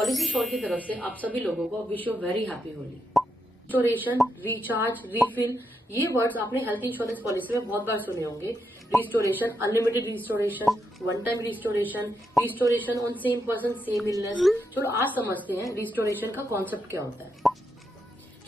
Policy sure की तरफ से आप सभी लोगों को wish you very happy Holi. Restoration, recharge, refill, ये वर्ड्स आपने हेल्थ इंश्योरेंस पॉलिसी में बहुत बार सुने होंगे। Restoration, unlimited restoration, one time restoration, restoration on same person same illness. चलो आज समझते हैं रिस्टोरेशन का कॉन्सेप्ट क्या होता है।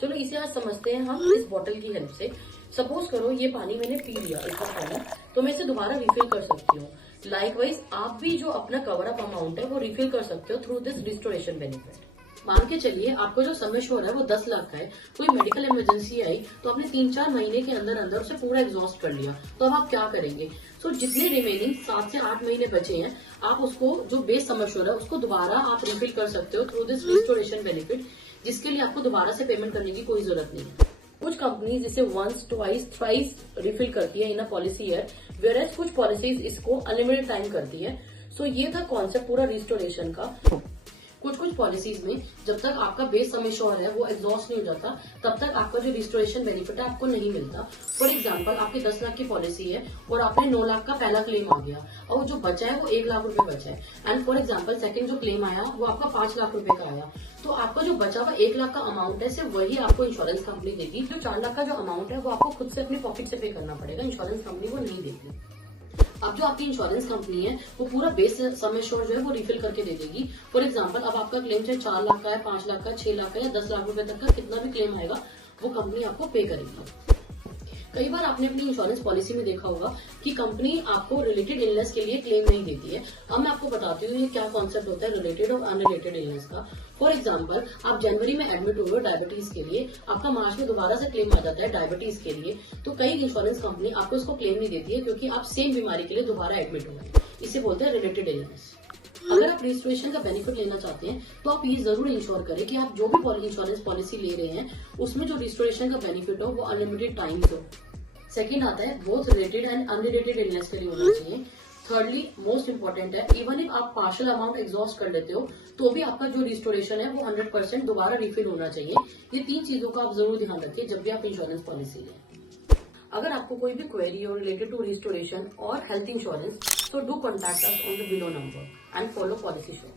चलो इसे आज समझते हैं हम इस बॉटल की हेल्प से। सपोज करो ये पानी मैंने पी लिया एक कप पानी, तो मैं इसे दोबारा रिफिल कर सकती हूँ। लाइकवाइज आप भी जो अपना कवर अप अमाउंट है वो रिफिल कर सकते हो थ्रू दिस रिस्टोरेशन बेनिफिट। मान के चलिए आपको जो समय श्योर है वो 10 लाख का है, कोई मेडिकल इमरजेंसी आई तो आपने 3-4 महीने के अंदर अंदर उसे पूरा एग्जॉस्ट कर लिया, तो अब आप क्या करेंगे। सो जितने रिमेनिंग 7 से 8 महीने बचे हैं, आप उसको जो बेस समय श्योर है उसको दोबारा आप रिफिल कर सकते हो थ्रू दिस रिस्टोरेशन बेनिफिट, जिसके लिए आपको दोबारा से पेमेंट करने की कोई जरूरत नहीं है। कुछ कंपनीज इसे वंस, ट्वाइस, थ्राइस रिफिल करती है इन अ पॉलिसी ईयर, वेयरएज कुछ पॉलिसीज इसको अनलिमिटेड टाइम करती है। सो ये था कॉन्सेप्ट पूरा रिस्टोरेशन का। कुछ पॉलिसीज में जब तक आपका बेस समय श्योर है वो एग्जॉस्ट नहीं हो जाता, तब तक आपका जो रिस्टोरेशन बेनिफिट है आपको नहीं मिलता। फॉर एग्जांपल आपकी 10 लाख की पॉलिसी है और आपने 9 लाख का पहला क्लेम आ गया और जो बचा है वो 1 लाख रुपए बचा है, एंड फॉर एग्जांपल सेकंड जो क्लेम आया वो आपका 5 लाख रुपए का आया, तो आपका जो बचा हुआ 1 लाख का अमाउंट है सिर्फ वही आपको इंश्योरेंस कंपनी देगी। जो 4 लाख का जो अमाउंट है वो आपको खुद से अपनी पॉकेट से पे करना पड़ेगा, इंश्योरेंस कंपनी वो नहीं देगी। अब जो आपकी इंश्योरेंस कंपनी है वो पूरा बेस समय श्योर जो है वो रिफिल करके दे देगी। फॉर एग्जांपल अब आपका क्लेम चाहे 4 लाख का है, 5 लाख का, 6 लाख का या 10 लाख रुपए तक का कितना भी क्लेम आएगा वो कंपनी आपको पे करेगी। कई बार आपने अपनी इंश्योरेंस पॉलिसी में देखा होगा कि कंपनी आपको रिलेटेड इलनेस के लिए क्लेम नहीं देती है। अब मैं आपको बताती हूँ ये क्या कॉन्सेप्ट होता है रिलेटेड और अनरिलेटेड इलनेस का। फॉर एग्जांपल आप जनवरी में एडमिट हुए हो डायबिटीज के लिए, आपका मार्च में दोबारा से क्लेम आ जाता है डायबिटीज के लिए, तो कई इंश्योरेंस कंपनी आपको इसको क्लेम नहीं देती है क्योंकि आप सेम बीमारी के लिए दोबारा एडमिट हुए। इसे बोलते हैं रिलेटेड इलनेस। अगर आप रिस्टोरेशन का बेनिफिट लेना चाहते हैं तो आप ये जरूर इंश्योर करें कि आप जो भी इंश्योरेंस पॉलिसी ले रहे हैं उसमें जो रिस्टोरेशन का बेनिफिट हो वो अनलिमिटेड टाइम हो। सेकेंड आता है both related and unrelated illness के लिए होना चाहिए। थर्डली मोस्ट इंपॉर्टेंट है, इवन इफ आप पार्शियल अमाउंट एग्जॉस्ट कर लेते हो तो भी आपका जो रिस्टोरेशन है वो 100% दोबारा रिफिल होना चाहिए। ये 3 चीजों का आप जरूर ध्यान रखिए जब भी आप इंश्योरेंस पॉलिसी लें। अगर आपको कोई भी क्वेरी हो रिलेटेड टू रिस्टोरेशन और health insurance, so do contact us on the below number and follow policy show.